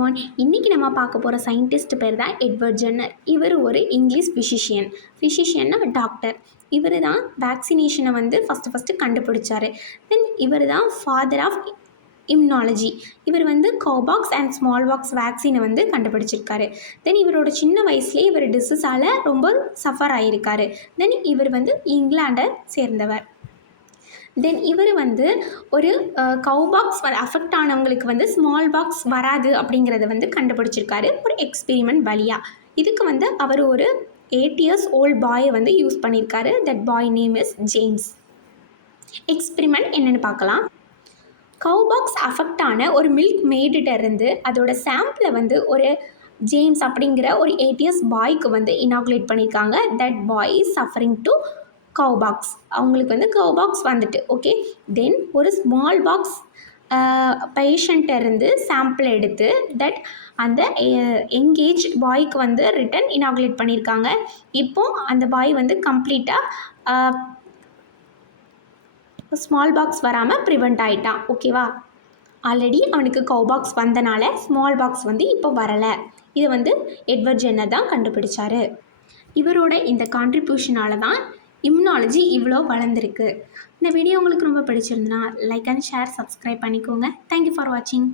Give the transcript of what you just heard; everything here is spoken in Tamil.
எவ்ரிவான், இன்றைக்கி நம்ம பார்க்க போகிற சயின்டிஸ்ட் பேர் தான் எட்வர்ட் ஜென்னர். இவர் ஒரு இங்கிலீஷ் ஃபிசிஷியன்னா டாக்டர். இவர் தான் வேக்சினேஷனை வந்து ஃபஸ்ட்டு கண்டுபிடிச்சார். தென் இவர் தான் ஃபாதர் ஆஃப் இம்னாலஜி. இவர் வந்து கோபாக்ஸ் அண்ட் ஸ்மால் பாக்ஸ் வேக்சினை வந்து கண்டுபிடிச்சிருக்காரு. தென் இவரோட சின்ன வயசுலேயே இவர் டிசீஸால் ரொம்ப சஃபர் ஆகியிருக்காரு. தென் இவர் வந்து இங்கிலாண்டை சேர்ந்தவர். தென் இவர் வந்து ஒரு கவுபாக்ஸ் அஃபெக்ட் ஆனவங்களுக்கு வந்து ஸ்மால் பாக்ஸ் வராது அப்படிங்கிறத வந்து கண்டுபிடிச்சிருக்காரு ஒரு எக்ஸ்பெரிமெண்ட் வழியாக. இதுக்கு வந்து அவர் ஒரு 8 years old பாயை வந்து யூஸ் பண்ணியிருக்காரு. That boy name is James. Experiment என்னென்னு பார்க்கலாம். கவுபாக்ஸ் அஃபெக்ட் ஆன ஒரு மில்க் மேடிட்டருந்து அதோட சாம்பிளை வந்து ஒரு ஜேம்ஸ் அப்படிங்கிற ஒரு 8 years பாய்க்கு வந்து இனாகுலேட் பண்ணியிருக்காங்க. That boy is suffering to cowpox. அவங்களுக்கு வந்து கவுபாக்ஸ் வந்துட்டு ஓகே. தென் ஒரு ஸ்மால் பாக்ஸ் பேஷண்ட்டிருந்து சாம்பிள் எடுத்து தட் அந்த எங்கேஜ் பாய்க்கு வந்து ரிட்டன் இனாகுலேட் பண்ணியிருக்காங்க. இப்போது அந்த பாய் வந்து கம்ப்ளீட்டாக ஸ்மால் பாக்ஸ் வராமல் ப்ரிவெண்ட் ஆகிட்டான். ஓகேவா? ஆல்ரெடி அவனுக்கு கவுபாக்ஸ் வந்தனால ஸ்மால் பாக்ஸ் வந்து இப்போ வரலை. இதை வந்து எட்வர்ட் ஜென்னர் தான் கண்டுபிடிச்சார். இவரோட இந்த கான்ட்ரிபியூஷனால தான் இம்னாலஜி இவ்வளோ வளர்ந்துருக்கு. இந்த வீடியோ உங்களுக்கு ரொம்ப பிடிச்சிருந்துன்னா லைக் அண்ட் ஷேர், சப்ஸ்கிரைப் பண்ணிக்கோங்க. தேங்க்யூ ஃபார் வாட்சிங்.